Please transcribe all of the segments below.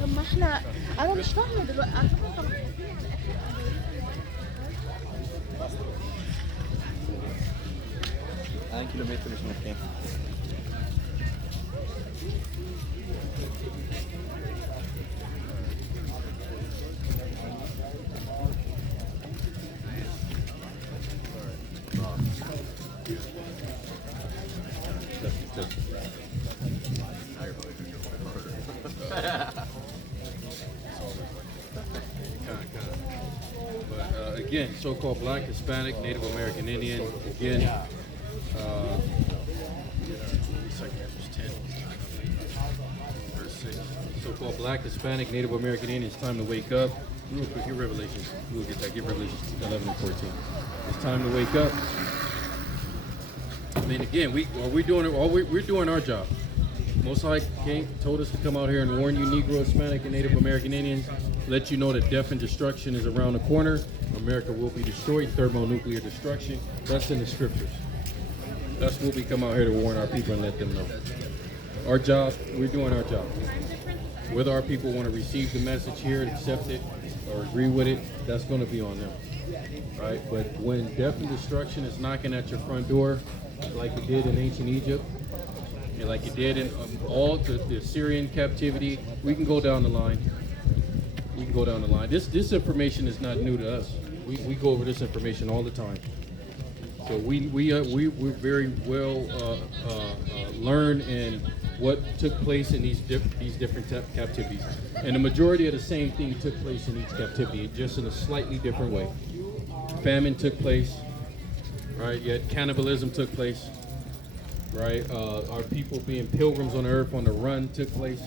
طب ما احنا انا مش فاهمه دلوقتي kilometers nog geen. But again, so-called Black, Hispanic, Native American Indian. Again, verse 6. So-called Black, Hispanic, Native American Indian. It's time to wake up. Real quick, get Revelation. We'll get that. Get Revelation 11 and 14. It's time to wake up. I mean, again, we're doing our job. Most High King told us to come out here and warn you, Negro, Hispanic, and Native American Indians. Let you know that death and destruction is around the corner. America will be destroyed. Thermonuclear destruction. That's in the scriptures. That's what we come out here to warn our people and let them know. Our job, we're doing our job. Whether our people want to receive the message here, accept it, or agree with it, that's going to be on them. Right? But when death and destruction is knocking at your front door, like it did in ancient Egypt, and like it did in all the Assyrian captivity, we can go down the line. We can go down the line. This information is not new to us. We go over this information all the time. So we're very well learned in what took place in these different captivities, and the majority of the same thing took place in each captivity, just in a slightly different way. Famine took place, right? Yet cannibalism took place, right? Our people being pilgrims on the earth on the run took place,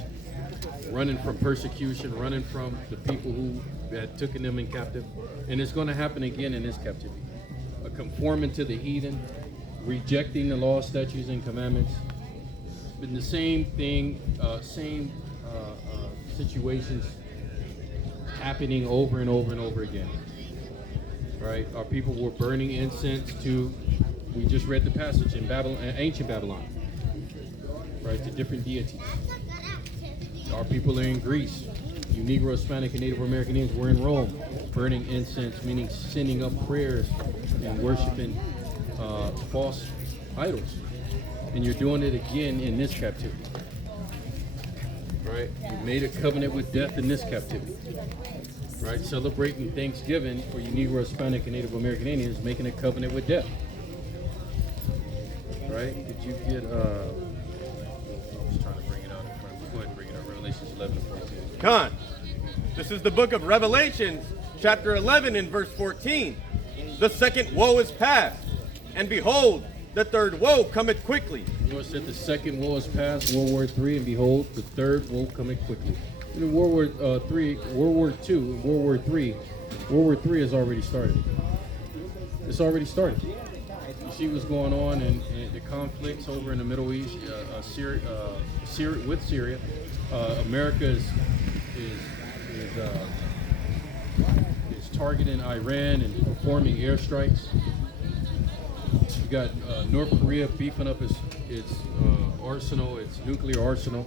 running from persecution, running from the people who had taken them in captive, and it's going to happen again in this captivity. Conforming to the heathen, rejecting the law, statutes, and commandments. Been the same thing, same situations happening over and over and over again. Right? Our people were burning incense to, we just read the passage in ancient Babylon, right, to different deities. Our people are in Greece. You Negro, Hispanic, and Native American Indians were in Rome, burning incense, meaning sending up prayers and worshiping false idols. And you're doing it again in this captivity. Right? You made a covenant with death in this captivity. Right? Celebrating Thanksgiving for you Negro, Hispanic, and Native American Indians, making a covenant with death. Right? Did you get, I was trying to bring it out in front. Go ahead and bring it up. Revelations 11 and 14. Khan, this is the book of Revelations, chapter 11 and verse 14. The second woe is past, and behold, the third woe cometh quickly. The Lord said the second woe is past, World War III, and behold, the third woe cometh quickly. In World War III, World War II, and World War III, World War III has already started. It's already started. You see what's going on in the conflicts over in the Middle East, with Syria. America is targeting Iran and performing airstrikes. You got North Korea beefing up its arsenal, its nuclear arsenal.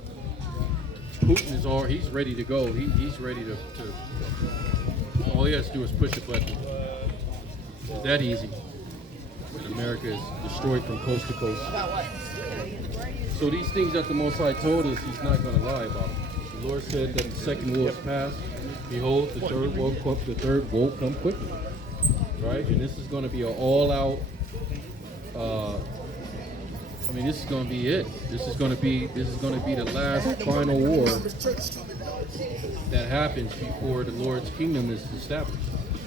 Putin he's ready to go. He's ready to all he has to do is push a button. It's that easy. And America is destroyed from coast to coast. So these things that the Most High told us, he's not going to lie about them. The Lord said that the second woe is past. Behold, the third woe come quickly. Right? And this is going to be an all-out. This is going to be it. This is going to be the last final war that happens before the Lord's kingdom is established.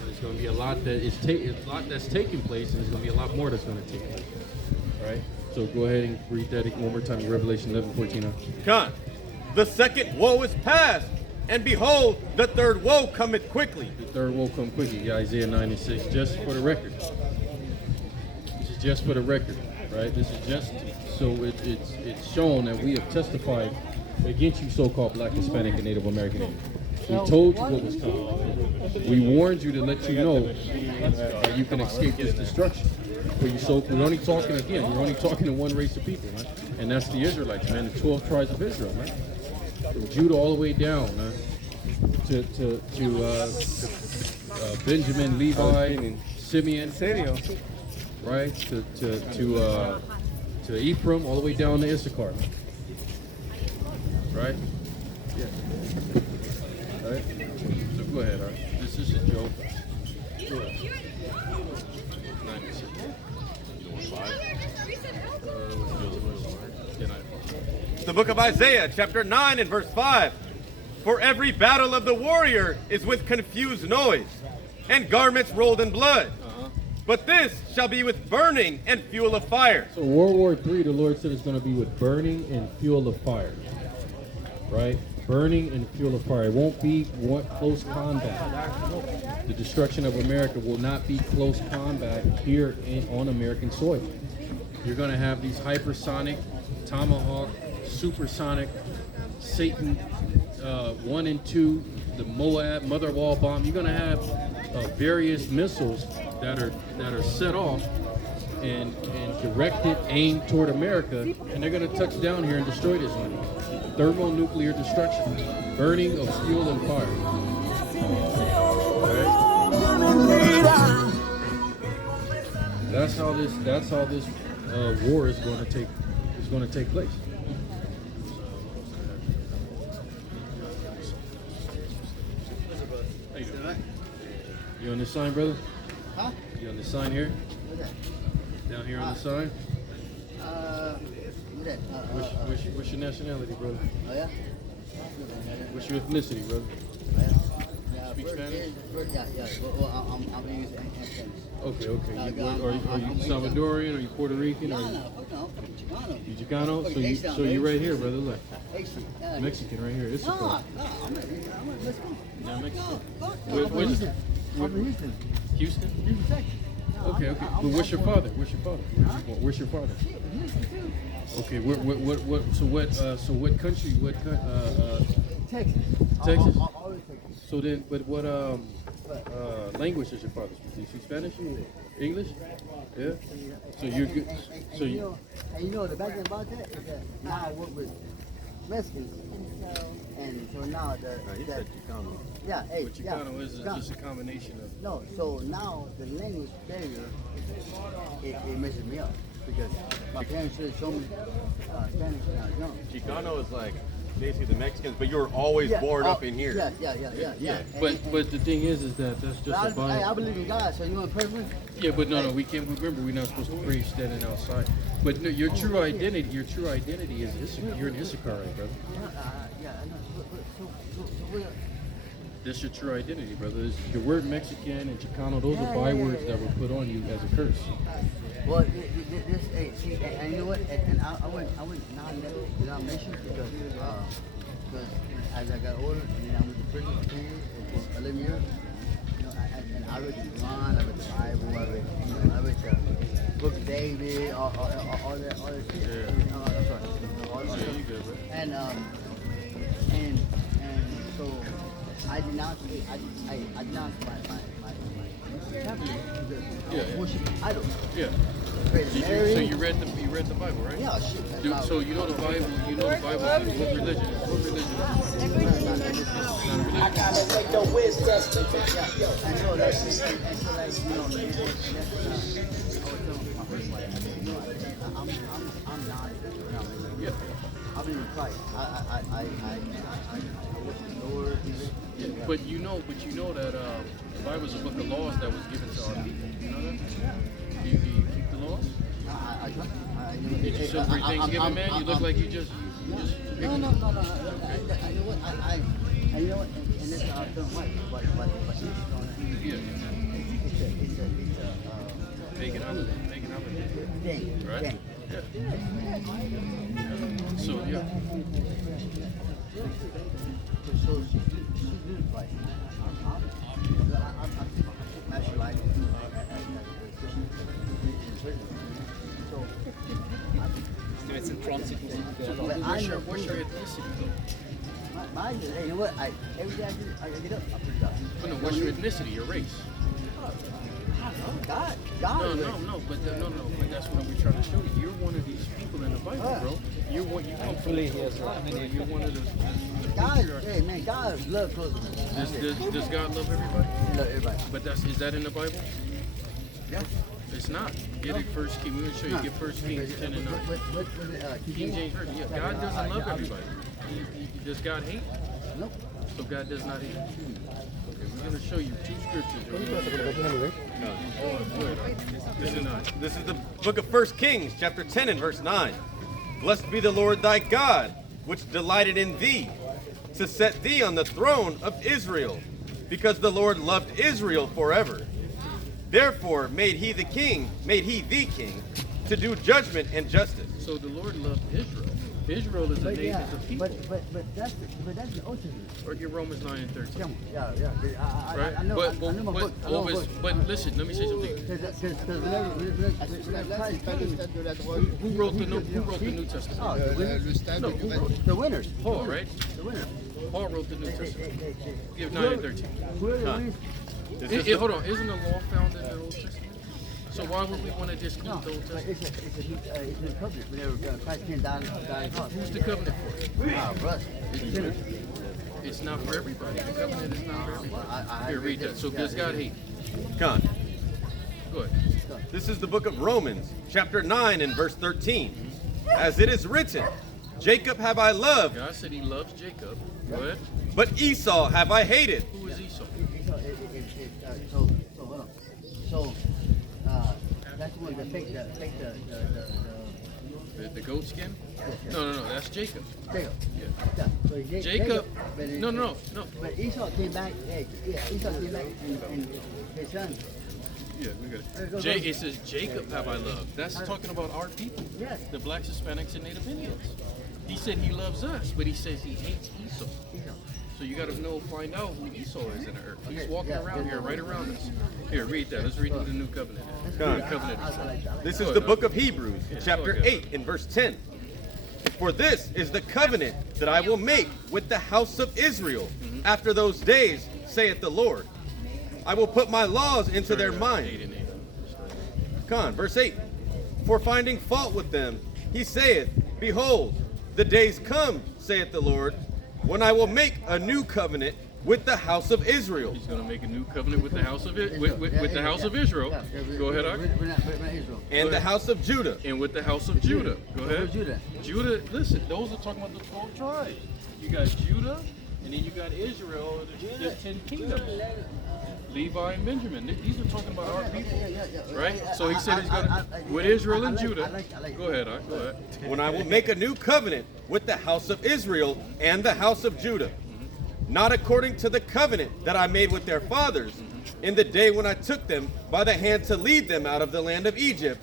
There's going to be a lot that's taking place, and there's going to be a lot more that's going to take place. Right? So go ahead and read that one more time in Revelation 11:14. Khan, the second woe is past, and behold, the third woe cometh quickly. The third woe come quickly. Yeah, Isaiah 9 and 6. Just for the record. This is just for the record, right? This is just so it's shown that we have testified against you, so-called Black, Hispanic, and Native American Indians. We told you what was coming. We warned you to let you know that you can escape this destruction. But we're only talking again. We're only talking to one race of people, man, and that's the Israelites, man. The 12 tribes of Israel, man, from Judah all the way down, man, to Benjamin, Levi, Simeon, right, to Ephraim, all the way down to Issachar, man. Right? Yeah. All right. So go ahead. All right. This is a joke. Go ahead. 9. The book of Isaiah, chapter 9 and verse 5. For every battle of the warrior is with confused noise, and garments rolled in blood. But this shall be with burning and fuel of fire. So World War III, the Lord said it's going to be with burning and fuel of fire. Right? Burning and fuel of fire. It won't be close combat. The destruction of America will not be close combat here on American soil. You're going to have these hypersonic, Tomahawk, supersonic, Satan 1 and 2, the Moab, Mother of all bomb. You're going to have various missiles that are set off and directed, aimed toward America, and they're going to touch down here and destroy this one. Thermonuclear destruction, burning of fuel and fire. Right? That's how this war is going to take place. You on this sign, brother? Huh? You on this sign here? What's that? Down here on the sign? What's that? What's your nationality, brother? Oh, yeah? What's your ethnicity, brother? Yeah, Speak Spanish? Yeah. Well, I'm English and Spanish. Okay. Are you Salvadorian? Are you Puerto Rican? No, Chicano. You Chicano? So you right here, brother. Look. Haitian. Mexican right here. It's No, I'm Mexican. Not Mexican. No, I'm from Houston. Houston? Houston, Texas. Okay. But what's your father? Where's your father? Houston, too. Okay. So what country? Texas. Texas? Always Texas. So then, but what language does your father speak? Do you speak Spanish? English? Yeah. So you're good. So you. And you know the bad thing about that is that now I work with Mexicans, and so now He said Chicano. yeah, hey, But Chicano is just a combination of. No, so now the language barrier, it messes me up because my parents should have shown me Spanish when I was young. Chicano is like basically the Mexicans, but you were always born up in here. Yeah. But the thing is that that's just a I bias. believe in God, so you want to pray for me? Yeah, but no, we can't. Remember, we're not supposed to pray standing outside. But no, your true identity is Issachar. You're an Issacharite, brother. Yeah, I know. So That's your true identity, brother. The word Mexican and Chicano, those are bywords that were put on you as a curse. well, and you know what? And I went non-denomination because as I got older, and then I went to prison for 10 years, for 11 years. You know, and I read the Quran, I read the Bible, I read the Book of David, all that shit. Yeah. I'm sorry. All Yeah, you good, bro. And so I denounced my Yeah. worship idols. Yeah. So you read the Bible, right? Yeah, shit. Dude, so you know the Bible. What religion? What religion? I gotta make the whiz test. And so that's and so like you know, that's I was telling my first wife, I said, you know, I'm not. Yeah. I believe in Christ. I worship the Lord. Yeah. But you know that the Bible is a book of laws that was given to our people. You know that? Do you keep the laws? I try. Did you celebrate Thanksgiving, man? You look like you just. No. I you know what? I you know what? And this I don't like, but Yeah. it's a Pagan holiday. thing. Right? Thing. Yeah. So yeah. So she did fight. I'm natural life so What's your ethnicity though? Mine is, hey, you know what? Every day I get up, I put it up. But no, what's your ethnicity, your race? God. No, but but that's what we're trying to show you. You're one of these people in the Bible, bro. You come from the you're one of those. God, hey man, God love close. Does God love everybody? Love everybody. But is that in the Bible? Yeah. It's not. Get it First King. We're gonna show you. Get First Kings 10 and 9. King James Version. Yeah, God doesn't love everybody. Does God hate? Nope. So God does not hate. Okay, we're gonna show you 2 scriptures. This is the book of 1 Kings, chapter 10 and verse 9. Blessed be the Lord thy God, which delighted in thee, to set thee on the throne of Israel, because the Lord loved Israel forever. Therefore made he the king, to do judgment and justice. So the Lord loved Israel. Israel is a nation, is a people. But that's the Old Testament. Or your Romans 9 and 13. Come on, yeah. Right? I know my book. But listen, let me say something. Who wrote the New Testament? Oh, No, who wrote it? the winners. Paul, right? The winners. Paul wrote the New Testament. Give 9 and 13. Who are the winners? Hold on, isn't the law found in the Old Testament? So why would we want to discount the Old But Testament? it's a covenant. Whenever Christ came down and cross. Who's the covenant for? Ah, brother. It's not for everybody. The covenant is not for everybody. Here, read that. So does God hate? Come on. Go ahead. This is the book of Romans, chapter 9 and verse 13. As it is written, Jacob have I loved, God said he loves Jacob. Go ahead. but Esau have I hated. Who is Esau? So, that's the one that faked The goat skin? No. That's Jacob. Jacob. Yeah. So Jacob. but No. But Esau came back. Esau came back and his son. Yeah, we got it. It says, Jacob have I loved. That's talking about our people. Yes. The blacks, Hispanics, and Native Indians. He said he loves us, but he says he hates Esau. So you got to find out who Esau is in the earth. He's walking around here, right around us. Here, read that. Let's read the New Covenant. Come on. This is the book of Hebrews, chapter 8 and verse 10. For this is the covenant that I will make with the house of Israel after those days, saith the Lord. I will put my laws into their mind. Come on, verse 8. For finding fault with them, he saith, Behold, the days come, saith the Lord, when I will make a new covenant with the house of Israel. He's going to make a new covenant with the house of Israel. Go ahead, Art. And the house of Judah. And with the house of Judah. Go ahead. Judah. Listen, those are talking about the 12 tribes. You got Judah, and then you got Israel. There's 10 kingdoms. Levi and Benjamin. These are talking about our people, right? So he said he's going to, with Israel and Judah. Go ahead, Art. Go ahead. When I will make a new covenant with the house of Israel and the house of Judah. Not according to the covenant that I made with their fathers in the day when I took them by the hand to lead them out of the land of Egypt,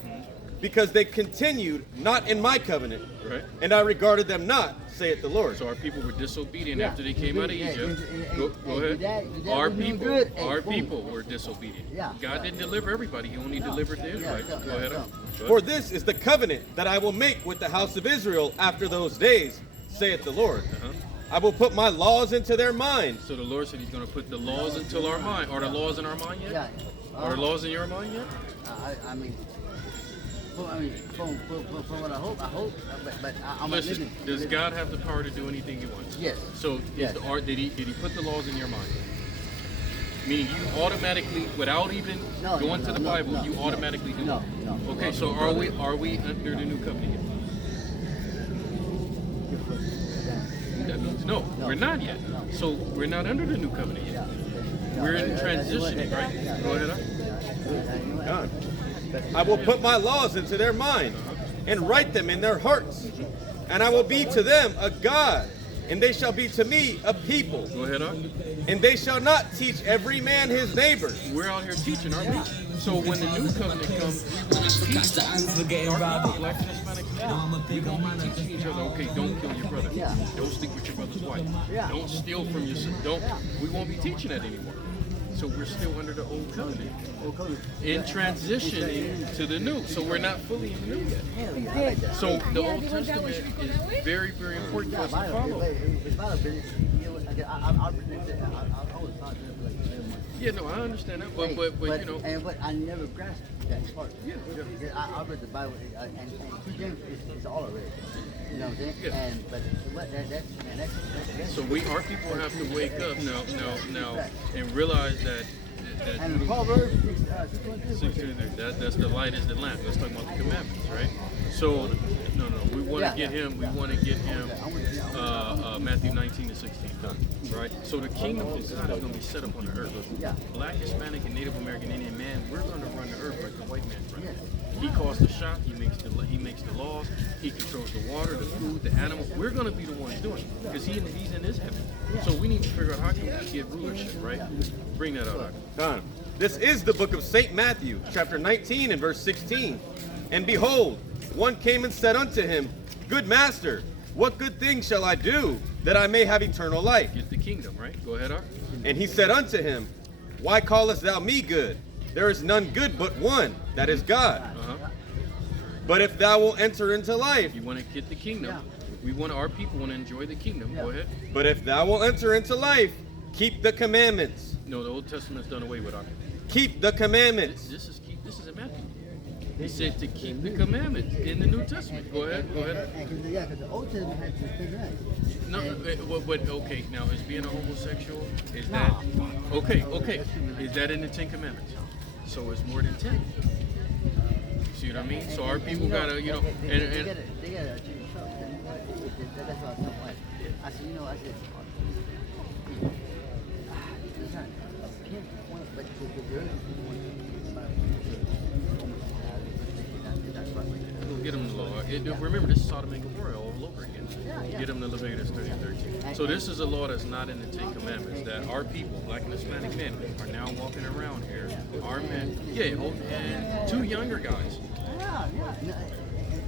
because they continued not in my covenant, Right. and I regarded them not, saith the Lord. So our people were disobedient after they came out of Egypt. Go ahead. Our people were disobedient. Yeah. God didn't deliver everybody. He only delivered the Israelites. Go ahead. For this is the covenant that I will make with the house of Israel after those days, saith the Lord. I will put my laws into their mind. So the Lord said he's going to put the laws into our mind. Are the laws in our mind yet? Yeah. Are the laws in your mind yet? I mean, from what I hope, but I'm Listen, does God have the power to do anything he wants? Yes. So Yes. did he put the laws in your mind? Meaning you automatically, without even going to the Bible, you automatically do No. it? Okay, so are we under the new covenant yet? That means no, we're not yet. So we're not under the new covenant yet. We're in transitioning, right? Go ahead. God. I will put my laws into their mind and write them in their hearts. And I will be to them a God, and they shall be to me a people. Go ahead, Art. And they shall not teach every man his neighbor. We're out here teaching, aren't we? So when the new covenant comes, we will teach our people, black and Hispanic people. We won't be teaching each other, okay, don't kill your brother. Don't sleep with your brother's wife. Don't steal from your sister. We won't be teaching that anymore. So we're still under the old covenant. Old covenant. In transitioning to the new. So we're not fully in the new yet. Hell yeah, I like that. So the Old Testament is very, very important for us to follow. It's Bible business. You know what? I was taught that like 11 months. Yeah, no, I understand that, but you know. But I never grasped that part. Yeah. I read the Bible, and King James is all I read. You know what I'm saying? Yeah. And but what that's So our people have to wake up now, and realize that. And in Proverbs 6:23, that's the light is the lamp. Let's talk about the commandments, right? So, no, we want to get him. We want to get him. Matthew 19:16, right? So the kingdom of God is going to be set up on the earth. Black, Hispanic, and Native American Indian man, we're going to run the earth like the white man runs it. He calls the shot. He makes the laws. He controls the water, the food, the animals. We're going to be the ones doing it because he's in his heaven. So we need to figure out how can we get rulership, right? Bring that out. Done. This is the book of St. Matthew, chapter 19 and verse 16. And behold, one came and said unto him, Good master, what good thing shall I do that I may have eternal life? Get the kingdom, right? Go ahead, Art. And he said unto him, Why callest thou me good? There is none good but one, that is God. But if thou wilt enter into life, You want to get the kingdom. Our people want to enjoy the kingdom. Go ahead. but if thou wilt enter into life, keep the commandments. No, the Old Testament's done away with, Art. Keep the commandments. This is in Matthew. He said to keep the commandments in the New Testament. Go ahead. Yeah, because the Old Testament had to figure out. No, but okay. Now, is being a homosexual is that okay? Is that in the Ten Commandments? So it's more than 10. See what I mean? So our people gotta, They gotta change something. That's what I told my wife. I said, it's not a pinpoint, but there is We'll get them the law. Remember, this is Sodom and Gomorrah all over again. Get them to Leviticus 30 and 13. So this is a law that's not in the Ten Commandments. That our people, Black and Hispanic men, are now walking around here. Our men, and 2 younger guys.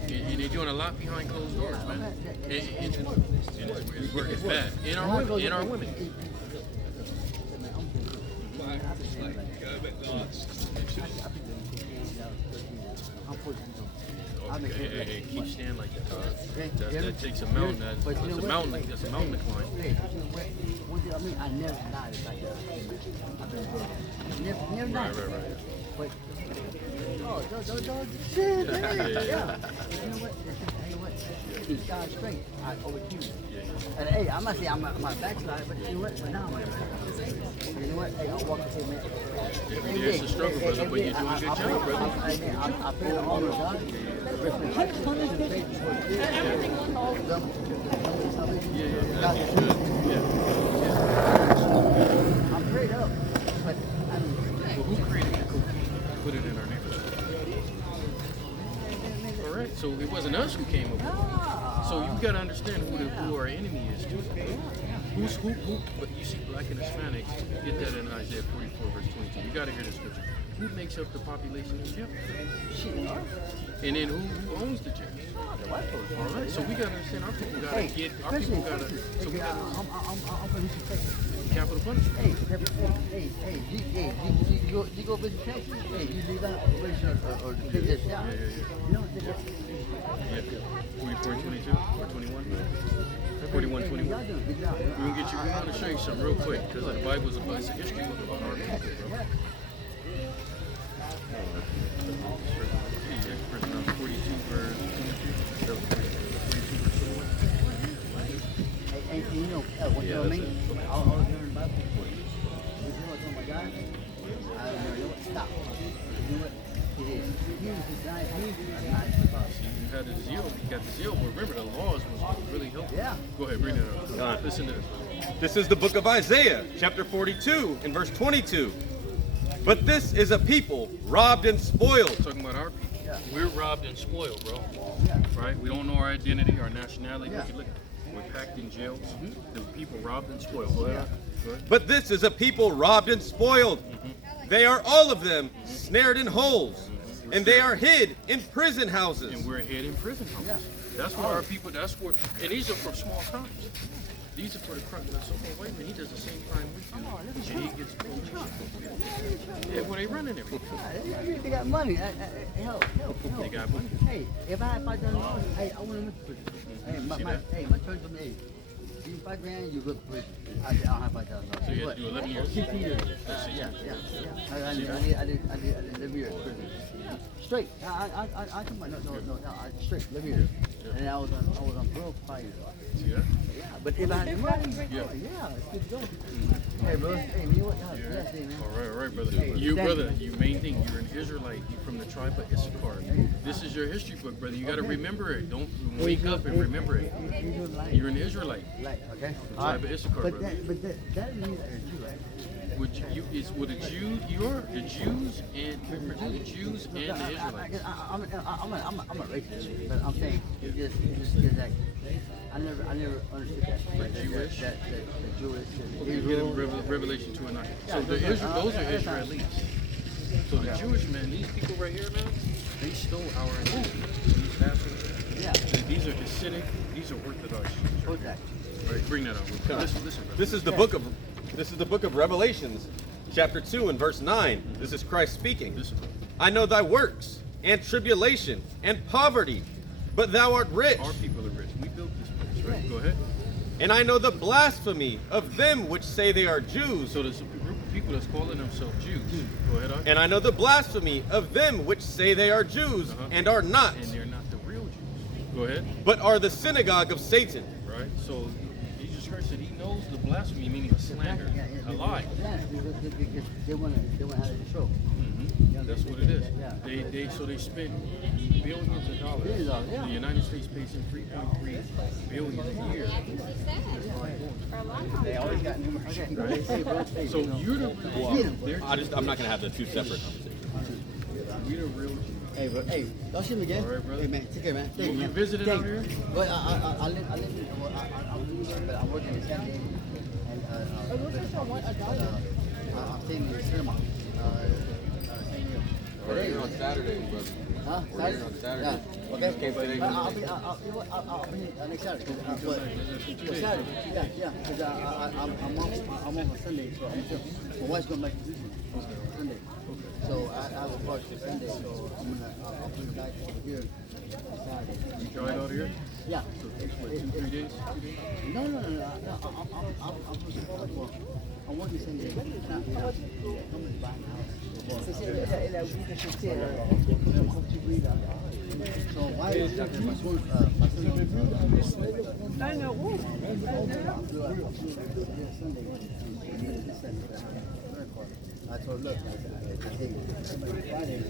And they're doing a lot behind closed doors, man. It's bad. In our women. Hey, keep standing like that. That takes a mountain. That's a mountain to climb. Hey, one thing, I never died like that. I've been never died. Right. But shit, yeah. You know what? God's strength, I overcame it. And hey, I'm not saying I'm a backslider, but you know what? But now I'm a You know what? Hey, I'm walking through, man. Every day it's a struggle, brother, but you're doing a good job, brother. I pray to all of God. I'm prayed up, but Well, who created the cocaine? Put it in our neighborhood. All right, so it wasn't us who came up with it. So you got to understand who our enemy is too. Who? But you see, Black and Hispanic, get that in Isaiah 44 verse 22. You got to hear the scripture. Who makes up the population in jail? And then who owns the jail? the white folks. All right, so we got to understand our people got to get, our people got to, so we got to, I'm from Houston, Texas. capital punishment. You go visit Texas. Hey, you leave out or take this shot. You know, Yeah, 44 and 22 or 21? 41, 21. y'all doing a good job. We're going to show you something real quick because the Bible is a history book about our people, bro. Verse 42 verse 22. 42 verse 21. And you know, what you know what I mean? I was learning about this. You know what, oh my God, I don't know what, stop. You know what? It is. Here's the guy, here's the guy about. You had the zeal, you got the zeal, but remember the laws was really helpful. Yeah. Go ahead, bring that up. Listen to this. This is the book of Isaiah, chapter 42, and verse 22. But this is a people robbed and spoiled. Talking about our people. Yeah. We're robbed and spoiled, bro. Yeah. Right? We don't know our identity, our nationality. Yeah. Look, we're packed in jails. The people robbed and spoiled. Go ahead. Go ahead. But this is a people robbed and spoiled. They are all of them snared in holes, and they are hid in prison houses. And we're hid in prison houses. That's what our people, and these are from small towns. These are for the crime. So, wait a minute, he does the same crime we do. And he gets approached. Yeah, well, they running everything. They got money. Help. They got money. Hey, if I had $5,000, hey, I want to look for it. Hey, my church told me, hey, give me $5,000, you look for it. I said, I don't have $5,000. So you had to do 11 years. 16 years. Yeah. I did 11 years. Straight. I come on, no, straight, 11 years. And I was on parole 5 years. See that? Yeah, but if I had the money, Yeah. it's good to go. Hey, bro. Hey, you know what? Bless you, man. All right, brother. Hey, You, thank brother, you main thing, you're an Israelite. You're from the tribe of Issachar. This is your history book, brother. You got to remember it. Don't wake up and remember it. You're an Israelite. Okay. Tribe of Issachar, But brother. that means that you're Jew, right? Would you is with the Jew? You're the Jews and the Jews and the Israelites. I'm a racist, but I'm saying it's just like I never understood that. Jewish? That Jewish. Okay, get in Revelation 2 and 9. So those are Israelites. So the Jewish men, these people right here, man, they stole our identity. These assholes. Yeah. These are Hasidic. These are Orthodox Jews. What's that? Right, bring that up. Listen, brother. This is the book of Revelations, chapter 2 and verse 9. This is Christ speaking. I know thy works, and tribulation, and poverty, but thou art rich. Our people are rich. We built this place, right? Go ahead. And I know the blasphemy of them which say they are Jews. So there's a group of people that's calling themselves Jews. Go ahead, And I know the blasphemy of them which say they are Jews, and are not, and they're not the real Jews. Go ahead. but are the synagogue of Satan. Right? So Jesus Christ said he knows the blasphemy, meaning a slander, a lie. Yeah, because they want to have it show. That's what it is. Yeah. They spent billions of dollars. Billions of dollars, yeah. The United States pays them 3.3 billion a year. They always got new machines. Hey, bro, hey, So you're the real. I'm not going to have the two separate conversations. We're the real Jews. Hey, bro. Hey, y'all see me again? All right, brother. Hey, man. Take care, man. Thank you, man. visited Thank out you. here? Well, I live but I'm working in San Diego. And, I'm staying in Cinema. San Diego. We're here on Saturday, brother. Huh? We're here on Saturday. Yeah. Okay. Came today. I'll be next Saturday. But Saturday, yeah. Because I'm off on Sunday, so my wife's going back to Houston on Sunday. So I have a party for Sunday, so I'll bring it back over here Saturday. You drive out here? Yeah. What, 2-3 days? No. I'm working Sunday. I'm coming to buy a house. So why is my I told look, hey, Friday,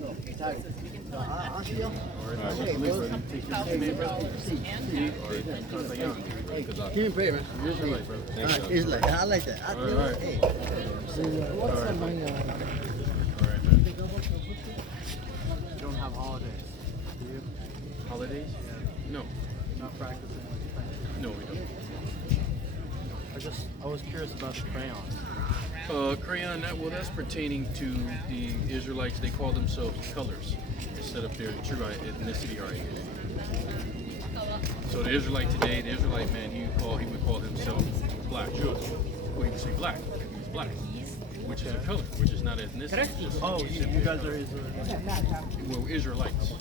no, Saturday. So I'll see y'all. Hey, bro. Hey, keep me prayer, man. You're Israelite, brother. It's like, I like that. All right. Hey. All right, man. You don't have holidays, do you? Holidays? No. Not practicing? No, we don't. I was curious about the crayons. Crayon, that's pertaining to the Israelites. They call themselves colors instead of their true ethnicity or identity. So the Israelite today, the Israelite man, he would call himself black. Well, he would say black. He's black, which is a color, which is not ethnicity. Oh, you guys are Israelites. Well, Israelites.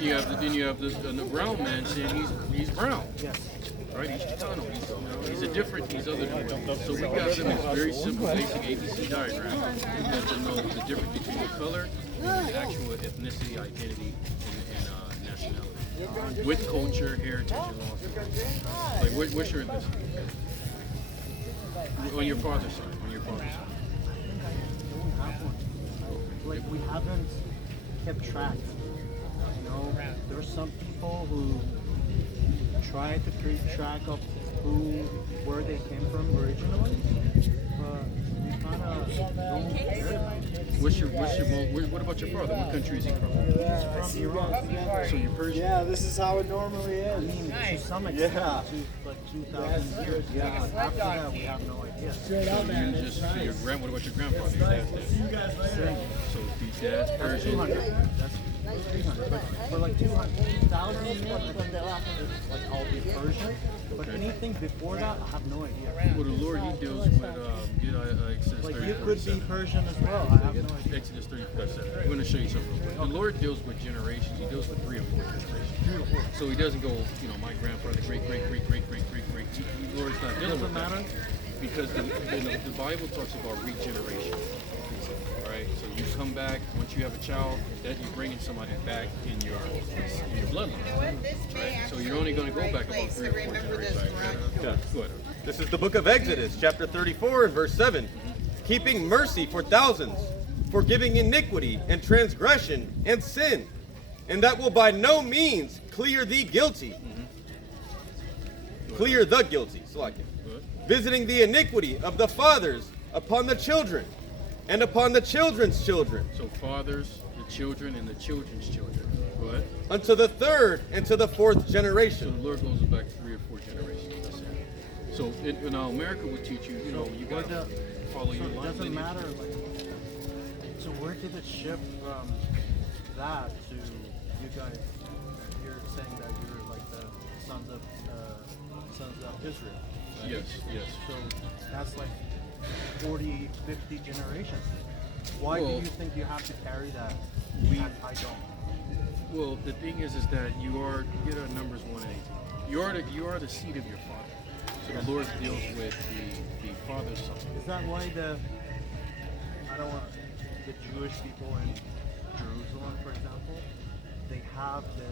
Yeah. Then you have the brown man saying he's brown. Yes. Right, he's Chicano. He's other than us. So we got them in a very simple, basic ABC diagram. We got to know the difference between the color and the actual ethnicity, identity, and nationality. With culture, heritage, and laws. Like, what's your ethnicity? On your father's side. Like, we haven't kept track. You know, there's some people who try to keep track of where they came from originally, but we kind of don't care. What about your father? What country is he from? He's from Iran. So you're Persian? Yeah, this is how it normally I is. mean, to some extent, like 2,000 years. Yeah. After that, we have no idea. So what about your grandfather? Your dad's dad? So his dad's Persian. That's 300. But for like 200,000 years, I think it's like all be Persian. But anything before that, I have no idea. Well, the Lord, He deals with Exodus Like 30, you could be 37. Persian as well. I have no idea. Exodus 30, 37. I'm going to show you something real quick. The Lord deals with generations. He deals with 3 or 4 generations. So He doesn't go, my grandfather, great. The Lord's not dealing with that. Because the Bible talks about regeneration. Right? So you come back, once you have a child, that you're bringing somebody back in your bloodline. Right? So you're only going to go back about 3 or 4 generations. Yeah. Go ahead. This is the book of Exodus, chapter 34 and verse 7. Keeping mercy for thousands, forgiving iniquity and transgression and sin, and that will by no means clear thee guilty. Clear the guilty, Salakia. Visiting the iniquity of the fathers upon the children, and upon the children's children. So fathers, the children, and the children's children. Go ahead. Unto the third and to the fourth So generation. the Lord goes back 3 or 4 generations. That's it. So now America would teach you, you got to follow your So it line. doesn't matter. Like, so where did it shift from that to you guys? You're saying that you're like the sons of Israel. Right? Yes. So that's like 40, 50 generations. Why do Well, you think you have to carry that? I don't. Well, the thing is that you are, get Numbers 1 and 18. You are the seed of your father. So the Lord deals with the father's son. Is that why the Jewish people in Jerusalem, for example, they have the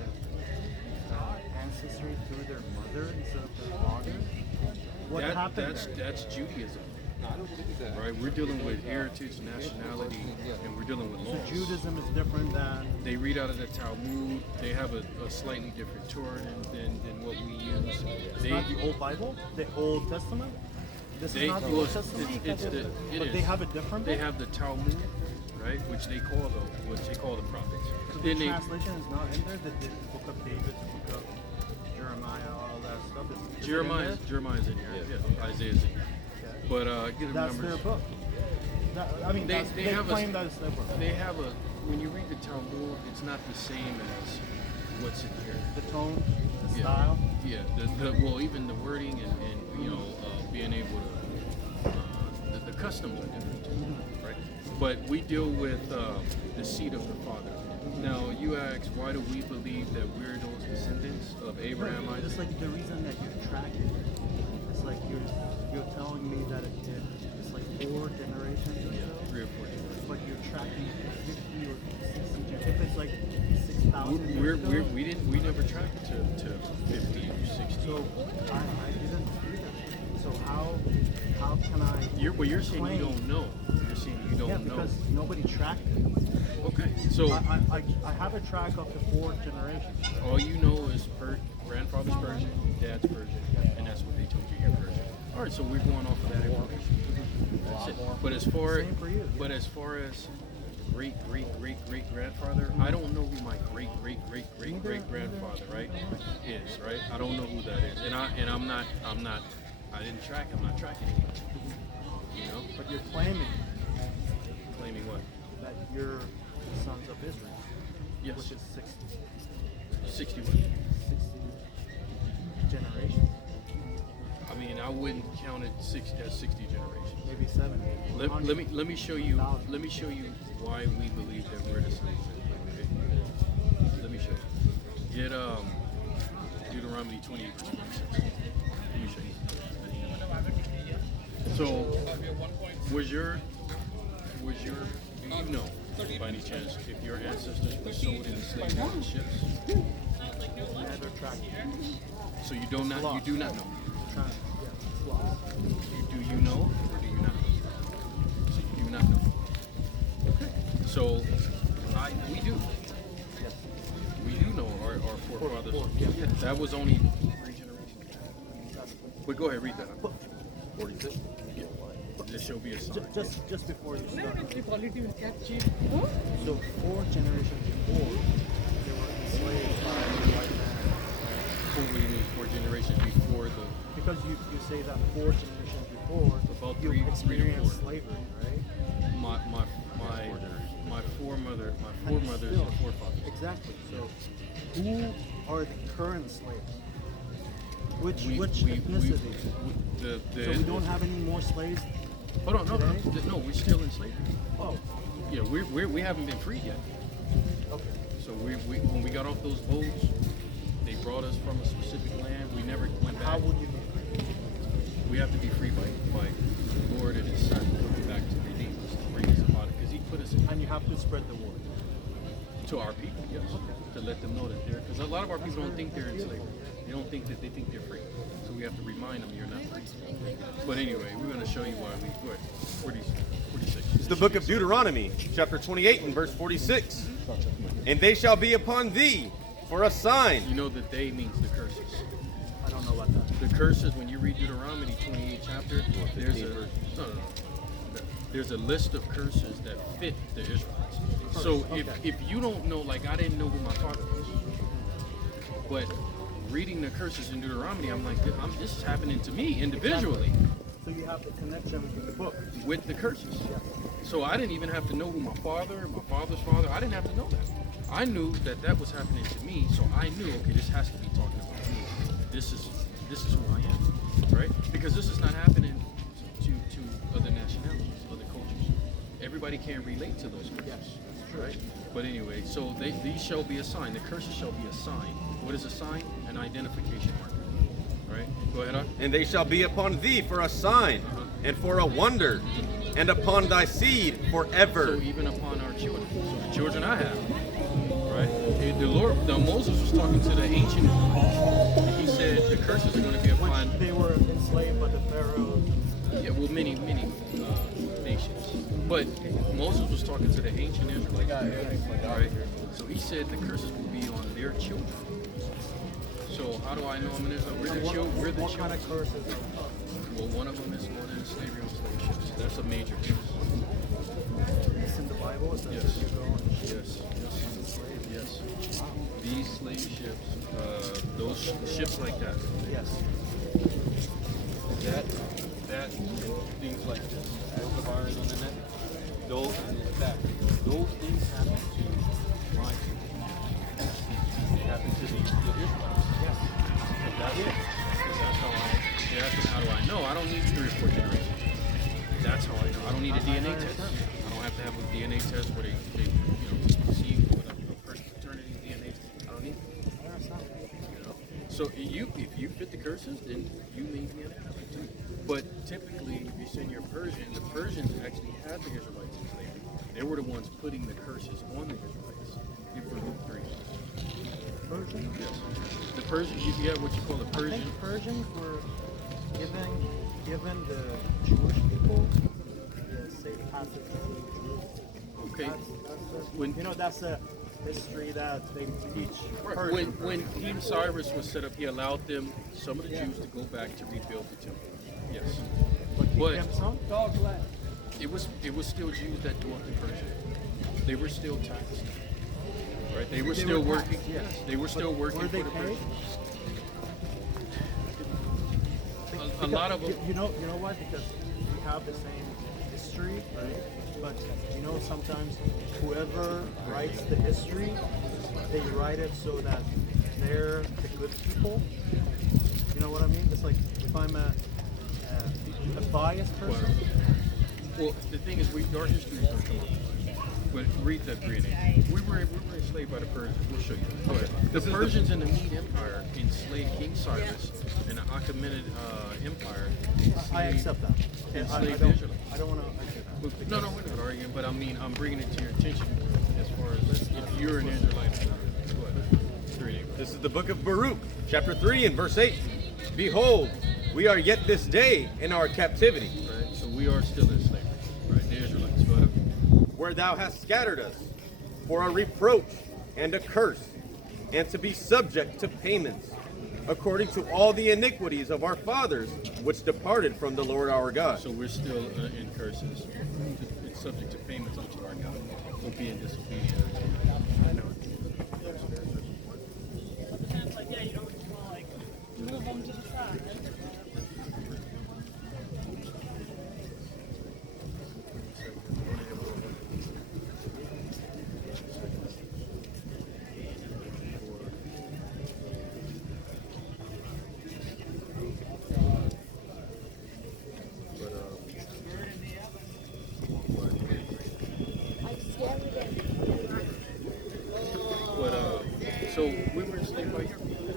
ancestry through their mother instead of their father? What happened? That's Judaism. Right? We're dealing with heritage, nationality, and we're dealing with So laws. Judaism is different than. They read out of the Talmud. They have a slightly different Torah than what we use. It's not the Old Bible, the Old Testament. This is not the Old Testament. But they have a different. They have the Talmud, right, which they call the prophets. So Then the they, translation is not in there. The book of David, the book of Jeremiah, all that stuff. Is Jeremiah's in here. Yeah. Isaiah's in here. But get that's numbers. their book. They claim that it's their book. They have a. When you read the Talmud, it's not the same as what's in here. The tone, the Yeah. style. Yeah. Well, even the wording and being able to the customs are different too, right? But we deal with the seed of the father. Now you ask, why do we believe that we're those descendants of Abraham? It's like the reason that you're tracking. It's like you're telling me that it's like 4 generations or so. 3 or 4 generations. But you're tracking 50 or 60 generations. If it's like 6,000 years ago. We never tracked to 50 or 60. So I didn't do that. So how can I? You're saying claim? you don't know. You're saying you don't know. Because nobody tracked it. Okay, so I have a track of the 4 generations. all you know is grandfather's Persian, dad's Persian, and that's what they told you you're Persian. All right, so we're going off of that information. That's it. But as far as great grandfather, I don't know who my great grandfather, right, is, right? I don't know who that is, and I'm not. I didn't track. I'm not tracking anyone. You know. But you're claiming Claiming what? that you're the sons of Israel. Yes. Which is 60 what? 60 generations. I mean, I wouldn't count it 60 generations. Maybe 70. Let me show you. Let me show you why we believe that we're the sons of Israel. Okay? Let me show you. Get Deuteronomy 28 verse 26. Let me show you. So, do you know, by any chance, if your ancestors were sold into slavery on ships? Never tracked. So you do not know. Yeah, Do you know or do you not know? So you do not know. Okay. So we do. Yes. We do know our forefathers. Yeah. That was only 3 generations. But go ahead, read that. 46. Yeah. This shall be a sign. Just before you start. So 4 generations before, they were enslaved by the white man. What do you mean 4 generations before the? Because you say that 4 generations before, About you 3 to 4. experienced slavery, right? My foremothers and forefathers. Exactly. So, who are the current slaves? Which ethnicity? The So we don't have any more slaves. hold on, today? no, we're still in slavery. Oh, Yeah, we haven't been freed yet. okay. So we when we got off those boats, they brought us from a specific land. We never went back. How would you be? We have to be free by the Lord and His Son coming back to redeem us, to bring us about it, because He put us in And you have to spread the word. to our people, yes, to let them know that they're, because a lot of our people don't think they're in slavery. They don't think that they think they're free. So we have to remind them you're not free. But anyway, we're going to show you why we go ahead. 46. It's the book of Deuteronomy, chapter 28 and verse 46. And they shall be upon thee for a sign. You know that they means the curses. I don't know about that. The curses, when you read Deuteronomy 28 chapter, there's a list of curses that fit the Israelites. So if you don't know, like I didn't know who my father was, but reading the curses in Deuteronomy, I'm like, this is happening to me individually So you have the connection with the book. with the curses. So I didn't even have to know who my father, my father's father, I didn't have to know that. I knew that was happening to me, so I knew, okay, this has to be talking about me. This is who I am, right? Because this is not happening to other nationalities, other cultures. Everybody can't relate to those curses, right? But anyway, so these shall be a sign. The curses shall be a sign. What is a sign? An identification marker, right? Go ahead, And they shall be upon thee for a sign and for a wonder, and upon thy seed forever. So even upon our children, so the children I have, right? Moses was talking to the ancient Israelites. He said the curses are going to be upon. Which they were enslaved by the Pharaoh. Yeah, well, many nations. But Moses was talking to the ancient Israelites, right? So he said the curses will be on their children. So how do I know I'm an Israelite? We're the What kind of curses are we talking? Well, one of them is more than slavery on slave ships. That's a major curse. It's in the Bible. It says Yes. that you go and Yes. These slave ships, those ships like that. yes. That things like this, those of iron on the net, those and his back, those things happen to my people. They happen to the Israelites. Yes. That's how do I know? I don't need 3 or 4 generations. That's how I know. I don't need a DNA test. I don't have to have a DNA test where they see with a person paternity DNA. I don't need it. So if you fit the curses, then you may be an Israelite too. But typically, if you send your Persian, the Persians actually had the Israelites in slavery. They were the ones putting the curses on the Israelites. Give Luke 3. Persian? Yes. The Persian, you have what you call a I Persian. think Persians were given the Jewish people the safe passage to Jerusalem. Okay. That's a history that they teach. Right. Persian. When King Cyrus was set up, he allowed them, some of the Jews, to go back to rebuild the temple. Yes. But kept some? it was still Jews that dwelt in Persia. They were still taxed. Right? They were still working. taxed, yes. They were still working Were they for the paid? Persians. A lot of them. You know why? Because we have the same history, right? But sometimes whoever writes the history, they write it so that they're the good people. You know what I mean? It's like if I'm a biased person. Well, the thing is, our history is going to come up. But read that 3 and 8. We were enslaved by the Persians. We'll show you. Go ahead. The Persians in the Mede Empire enslaved King Cyrus, and the Achaemenid Empire I accept that. enslaved I Israelites. don't want to argue that. No, we're not arguing, but I mean, I'm bringing it to your attention as far as if you're an Israelite. Go ahead. 3 and 8. This is the book of Baruch, chapter 3 and verse 8. Behold, we are yet this day in our captivity, Right? So we are still in slavery. Right? The Israelites. Go ahead. where thou hast scattered us, for a reproach and a curse, and to be subject to payments, according to all the iniquities of our fathers, which departed from the Lord our God. So we're still in curses. It's subject to payments unto our God for being disobedient. I know. Move them to the side. So we were enslaved by your people.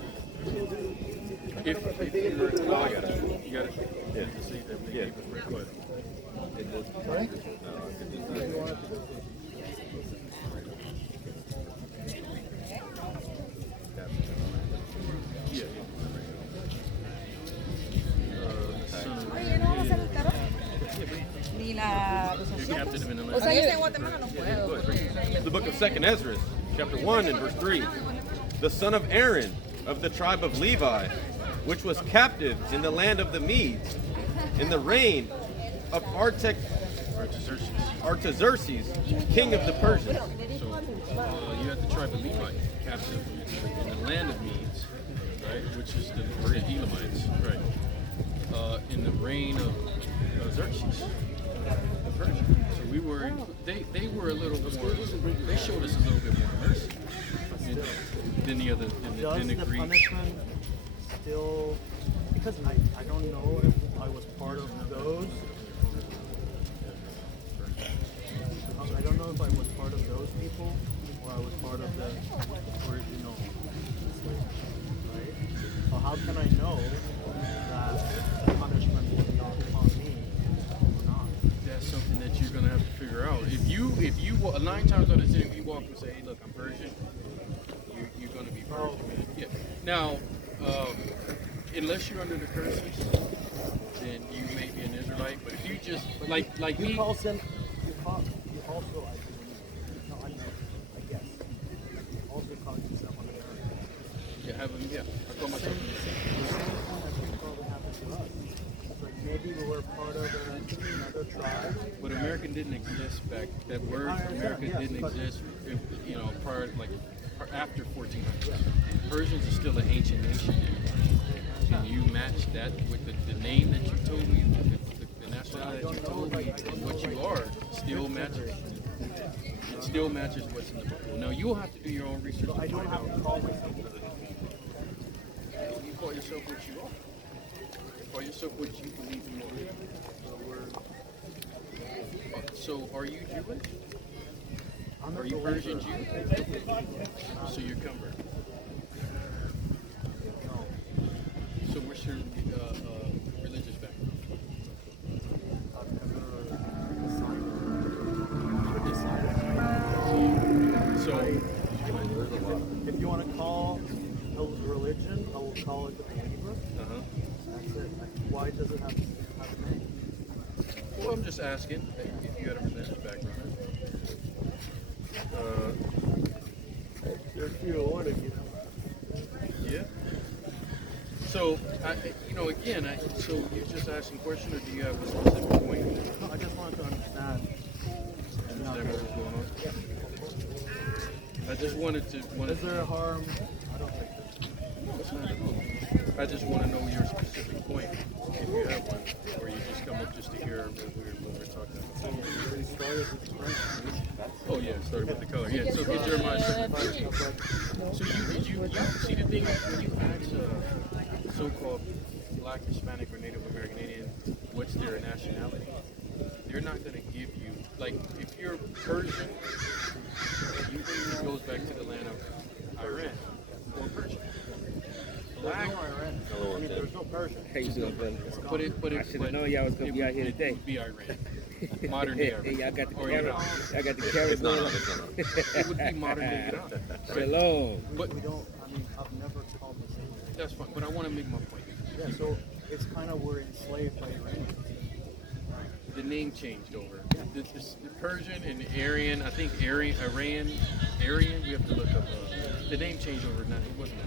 If you were, I got it. You got it. Yeah. To see that they gave us bread. Go ahead. Sorry? Yeah. Oye, ¿no vamos a hacer el carro? Ni la... You're captain in the O land. sea, yo estoy en Guatemala, no puedo. The book of 2nd Ezra, chapter 1 and verse 3. The son of Aaron of the tribe of Levi, which was captive in the land of the Medes, in the reign of Artaxerxes, king of the Persians. So you had the tribe of Levi captive in the land of Medes, right, which is the Elamites, right, in the reign of Xerxes, the Persian. So we were, they were a little more, they showed us a little bit more mercy than the other, than the Does the Greeks. punishment still, because I don't know if I was part of those. I don't know if I was part of those people or I was part of the original slaves, right? So how can I know that the punishment will be on me or not? That's something that you're gonna have to figure out. If you 9 times out of 10, if you walk and say, "Hey, look, I'm Persian," you're gonna be Persian, man. Yeah. Now, unless you're under the curses, then you may be an Israelite. But if you just like You me, call them, you also, I believe, no, I know, I guess, you also call yourself an American. I call myself. Maybe we were part of another tribe. But American didn't exist back. That word America didn't exist, prior, after 1400. Persians are still an ancient nation. Can you match that with the name that you told me, the nationality that you told me, and what you are still matches? It still matches what's in the Bible. Now you'll have to do your own research. I don't have to call myself. You call yourself what you are. Call yourself what you believe you are. So are you Jewish? Are you Persian Jew? So you're convert. So what's your religious background? So If you want to call a religion, I will call it the believer. That's it. Why does it have a name? well, I'm just asking if you had a religious background. There's few order, Yeah. So, so you're just asking questions, or do you have a specific point? No, I just wanted to understand. Understand what was going on? I just wanted to. Is there a harm? I don't think I just want to know your specific point, if you have one, or you just come up just to hear what we're talking about. Oh yeah, it started with the color. Yeah, so get Jeremiah 7:13. So you see the thing when you ask so-called Black, Hispanic, or Native American Indian what's their nationality, they're not going to give you, like, if you're Persian, usually it goes back to the land of Iran or Persia. Black, there's no Persian. How you doing, brother? I should have known y'all was gonna be out here today. It would be Iran. Modern day Iran. Hey, y'all got the Or camera. Iran. Y'all got the camera going on. It would be modern day Iran. Shalom. But We don't, I've never called myself. that's fine. But I want to make my point. Yeah, so it's kind of we're enslaved by Iranians. The name changed over. The Persian and Aryan, I think Aryan, we have to look up. The name changed over. Not, it wasn't.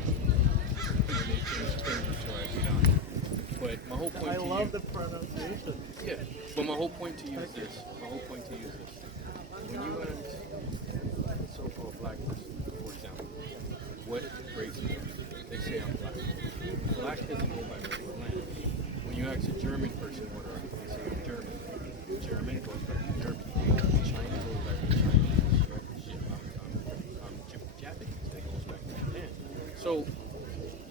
They changed Persian to Iran. But my whole point I to love you, the pronunciation. yeah. But my whole point to you is this. My whole point to you is this. When you ask a so-called black person, for example, what race are you? They say I'm black. Black doesn't go by the land. When you ask a German person what are you, they say I'm German. German goes back to Germany. China goes back to Chinese. Right? I'm Japanese. That goes back to Japan. So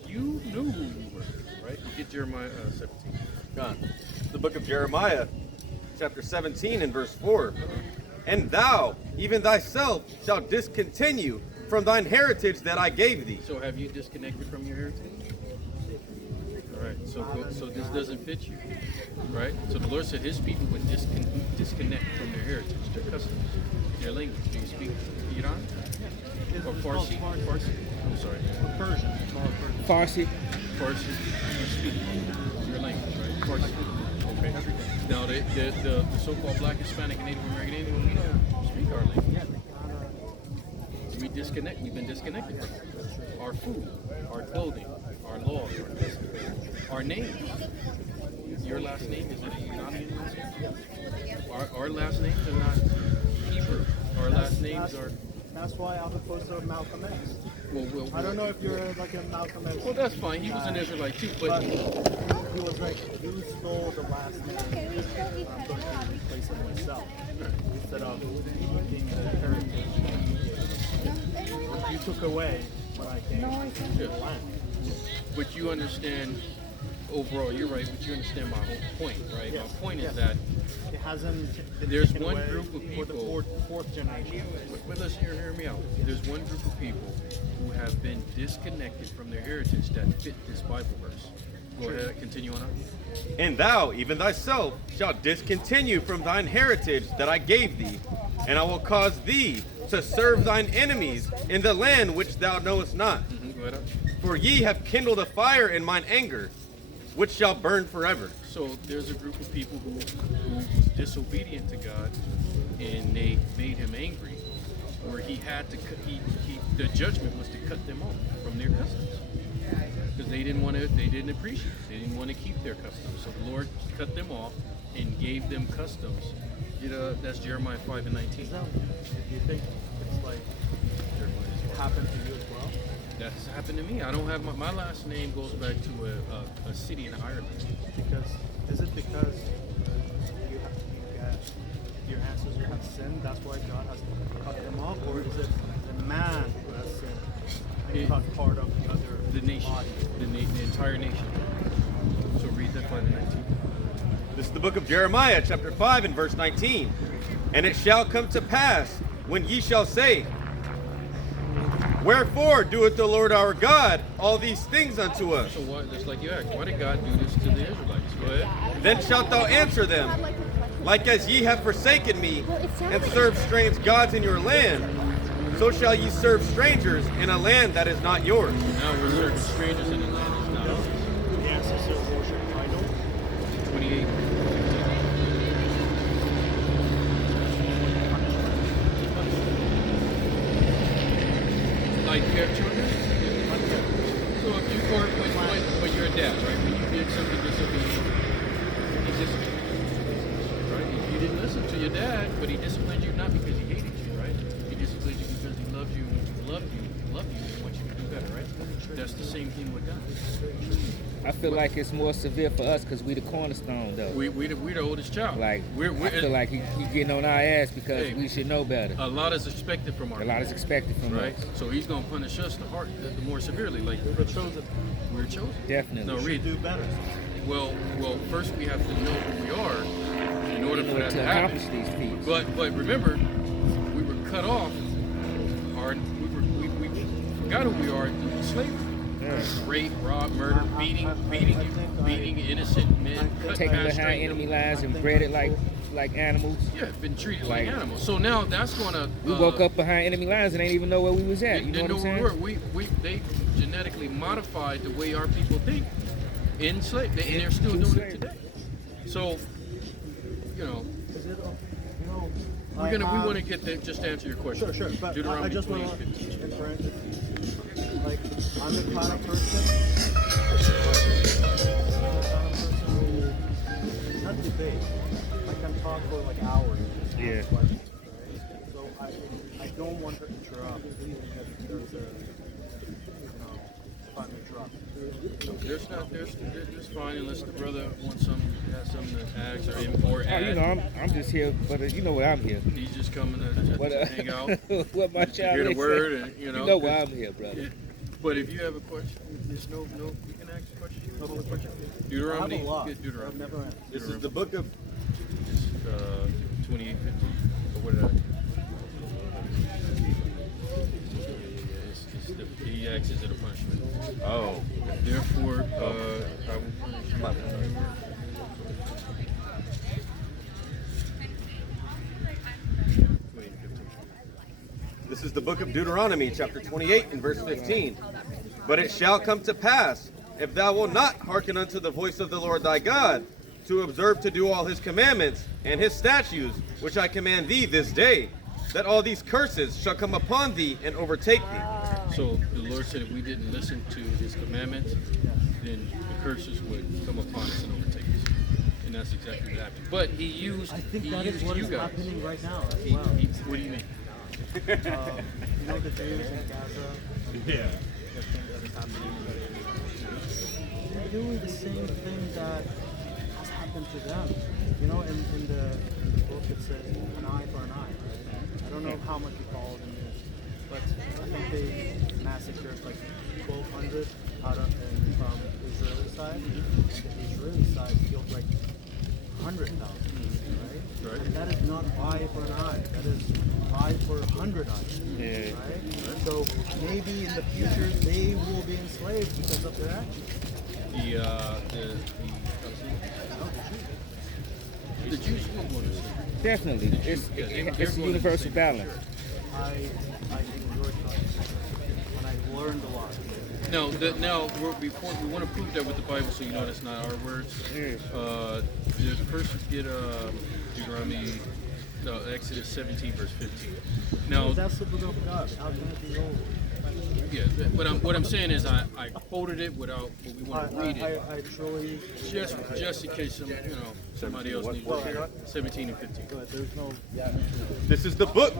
you knew who you were, right? You get Jeremiah 17. John, the book of Jeremiah, chapter 17 and verse 4. And thou, even thyself, shalt discontinue from thine heritage that I gave thee. So have you disconnected from your heritage? All right. So this doesn't fit you, right? So the Lord said His people would disconnect from their heritage, their customs, their language. Do you speak Iran or Farsi? Farsi. I'm sorry. Persian. Farsi. Farsi. You speak your language, right? Farsi. Okay. Now the so-called Black, Hispanic, and Native American Indian, we don't speak our language. We disconnect. We've been disconnected from it. Our food, our clothing, our laws, our customs, our names. Your last name is an Iranian last name. Our last names are not Hebrew. Our last names are. That's why I'm opposed to Malcolm X. Well, I don't know if you're like a Malcolm X. Well, that's fine. He was an Israelite too, but he was like, you stole the last name. I'm going to replace it myself instead of keeping the heritage. Which you took away when I came to the land. but you understand. Overall, you're right, but you understand my whole point, right? Yes, My point yes. is that It hasn't been there's taken one away group of for the people. fourth generation. But let's hear me out. There's one group of people who have been disconnected from their heritage that fit this Bible verse. Go ahead, continue on. And thou, even thyself, shalt discontinue from thine heritage that I gave thee, and I will cause thee to serve thine enemies in the land which thou knowest not. Go ahead. For ye have kindled a fire in mine anger, which shall burn forever. So there's a group of people who was disobedient to God, and they made him angry, where he had to cut. The judgment was to cut them off from their customs, because they didn't want to. They didn't appreciate it. They didn't want to keep their customs. So the Lord cut them off and gave them customs. That's Jeremiah 5:19. So, if you think it's like it happened to you as well? That's happened to me. I don't have my last name goes back to a city in Ireland. Because is it because your ancestors have sinned? That's why God has cut them off, or is it the man who has sinned and cut part of the other The nation, body? the entire nation. So read that 5:19. This is the book of Jeremiah, chapter 5, and verse 19. And it shall come to pass, when ye shall say, Wherefore doeth the Lord our God all these things unto us? So why, just like you asked, why did God do this to the Israelites? Go ahead. Then shalt thou answer them, like as ye have forsaken me, and served strange gods in your land, so shall ye serve strangers in a land that is not yours. Now we're serving strangers in the land that's not ours. The ancestors worship idols. 28. Like you have children? So if you but you're a dad, right? When you did something disobedient, he disciplined, right? You didn't listen to your dad, but he disciplined you not because he hated you, right? He disciplined you because he loved you, and wants you to do better, right? That's the same thing with God. I feel like it's more severe for us because we the cornerstone, though. We the oldest child. Like, we're I feel like he getting on our ass because Hey, we should know better. a lot is expected from our A lot is expected from right? us. So he's gonna punish us the more severely. Like we're chosen. We're chosen. Definitely. No, read. Do better. Well, first we have to know who we are in order for that to accomplish happen. these feats. But remember, we were cut off. We forgot who we are through slavery. Rape, rob, murder, beating innocent men, Taken behind castrating enemy them. lines and bred like animals. Yeah, been treated like animals. So now that's gonna. We woke up behind enemy lines and ain't even know where we was at. You know Didn't what I'm know saying? where we were. They genetically modified the way our people think in slavery, and they're still doing it today. So, you know, Is it, you know, we want to get there. Just to answer your question. Sure, but I Deuteronomy just want 28:15. to in parentheses. Like, I'm the kind of person who not debate. I can talk for like hours. Yeah. Questions, right? So I don't want to interrupt. There's a, if I'm interrupted. There's fine unless the brother wants has something to ask or Oh, add. you know, I'm just here, but you know what I'm here. He's just coming to What, hang out, what my to child hear the is. word, and You know why I'm here, brother. Yeah. But if you have a question, there's no, you can ask a question. No question. I Deuteronomy, have a lot. get Deuteronomy. I've never answered. This is the book of 28:15. Or what did I? he acts as a punishment. Oh. Therefore, I will punish you. This is the book of Deuteronomy, chapter 28, and verse 15. But it shall come to pass, if thou wilt not hearken unto the voice of the Lord thy God, to observe to do all his commandments and his statutes, which I command thee this day, that all these curses shall come upon thee and overtake thee. So the Lord said if we didn't listen to his commandments, then the curses would come upon us and overtake us. And that's exactly what happened. But he used, I think he that is used what you is guys. happening right now as He- well. what do you mean? You know the Jews in Gaza? Yeah. The thing that is happening. They're doing the same thing that has happened to them. You know, in the book it says an eye for an eye. Right? I don't know how much you follow the news, but I think they massacred like 1,200 out of and from the Israeli side, and the Israeli side killed like 100,000. Right? And that is not eye for an eye. That is eye for 100 eyes. Yeah. Right? So maybe in the future they will be enslaved because of their actions. The Jews will go to sleep. Definitely. It's a universal balance. I enjoyed and I learned a lot. Now before we want to prove that with the Bible, so you know that's not our words. First get Deuteronomy, Exodus 17 verse 15. Now That's the book of God. How can it be old? yeah, but what I'm saying is I quoted it without, but we want to read it I truly just in case somebody else needs to hear it. 17 and 15. but there's no This is the book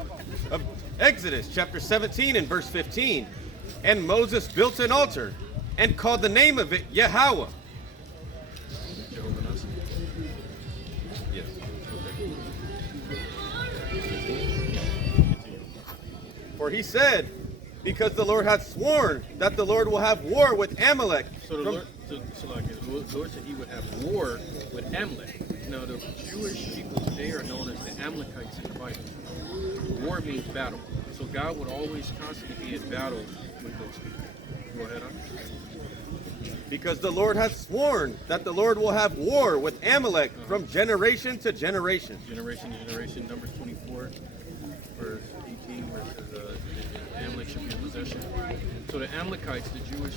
of Exodus, chapter 17, and verse 15. And Moses built an altar and called the name of it Yahweh. Jehovah Nissi. Yes. For he said, because the Lord hath sworn that the Lord will have war with Amalek. So the Lord, the Lord said he would have war with Amalek. Now the Jewish people, they are known as the Amalekites in the Bible. War means battle. So God would always constantly be in battle with those people. Go ahead, Because the Lord hath sworn that the Lord will have war with Amalek from generation to generation. Generation to generation, Numbers 24, verse 18, where it says Amalek should be in possession. So the Amalekites, the Jewish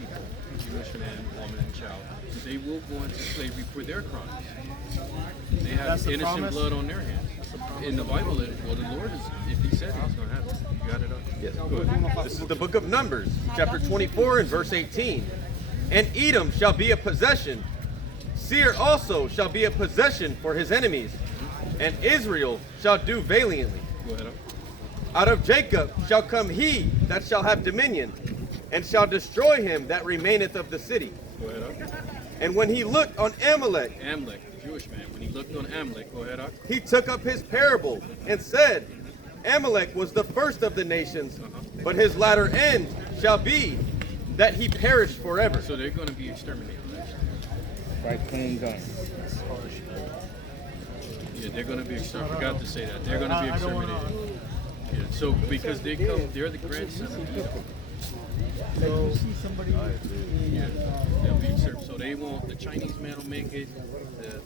people, Jewish man, woman, and child, they will go into slavery for their crimes. They have That's the innocent promise? blood on their hands. In the Bible, the Lord is, if he said it's going to happen. You got it up? Yes. Good. This is the book of Numbers, chapter 24 and verse 18. And Edom shall be a possession. Seir also shall be a possession for his enemies. And Israel shall do valiantly. Go ahead up. Out of Jacob shall come he that shall have dominion, and shall destroy him that remaineth of the city. Go ahead up. And when he looked on Amalek, Amalek, the Jewish man, when he looked on Amalek, go ahead up. he took up his parable and said, Amalek was the first of the nations, but his latter end shall be that he perish forever. So they're going to be exterminated. Right, clean gun. Yeah, they're going to be exterminated. I forgot to say that. They're going to be I don't wanna- exterminated. Yeah, so because they come, they're the grandson of Egypt. So Yeah, they'll be exterminated. So they won't. The Chinese man will make it.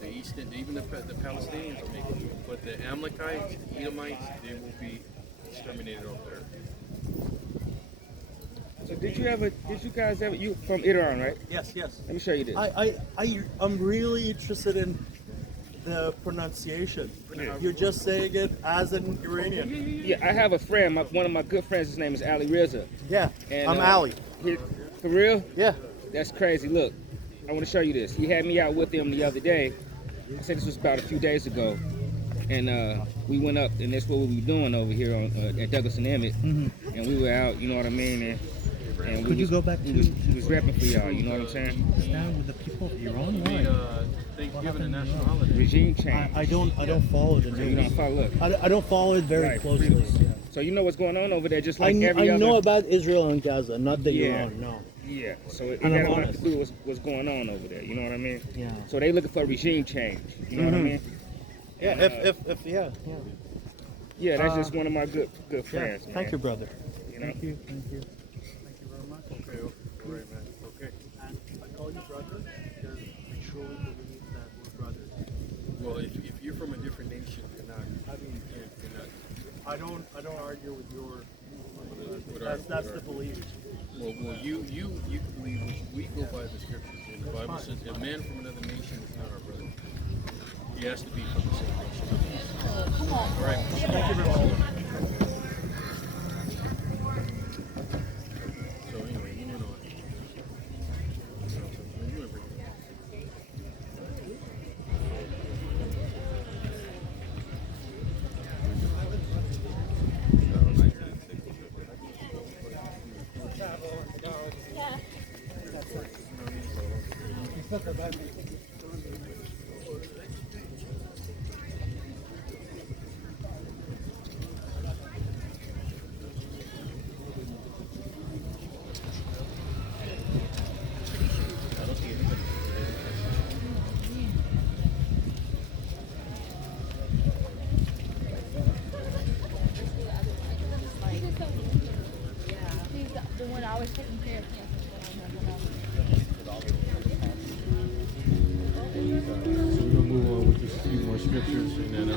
The Eastern, even the Palestinians will make it. But the Amalekites, Edomites, they will be exterminated off there. So did you guys ever, you from Iran, right? yes. Let me show you this. I'm really interested in the pronunciation. You're just saying it as an Iranian. Yeah, I have a friend, one of my good friends, his name is Ali Rizza. Yeah, And, I'm Ali. For real? Yeah. That's crazy. Look, I want to show you this. He had me out with him the other day. I said this was about a few days ago. And we went up, and that's what we were doing over here on at Douglas and Emmett. And we were out, you know what I mean? And Could you go back we was repping for y'all, you know what I'm saying? stand with the people of Iran? Made Why? Thanksgiving a national holiday. Regime change. I don't follow the So you don't news. follow, look. I don't follow it very Right, closely. freedoms. Yeah. So you know what's going on over there, just I, like every I other. know about Israel and Gaza, not the Yeah. Iran. No. Yeah, so it And I'm got nothing to honest. do with what's going on over there, you know what I mean? Yeah. So they looking for regime change, you know what I mean? Yeah. If yeah. Yeah, that's just one of my good friends, man. Thank you, brother. You know? Thank you. Thank you very here with your. With our- That's with the our- belief. Well, you believe we go by the scriptures. And the Bible says a man from another nation is not our brother. He has to be from the same nation. All right. Thank you very much. So anyway, moving on. He's the one always taking care of him. So we're gonna move on with just a few more scriptures, and then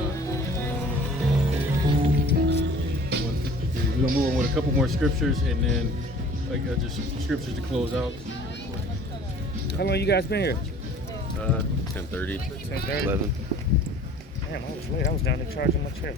we're gonna move on with a couple more scriptures, and then just scriptures to close out. How long you guys been here? 10:30, 10:30. 11. Damn, I was late. I was down there charging my chair.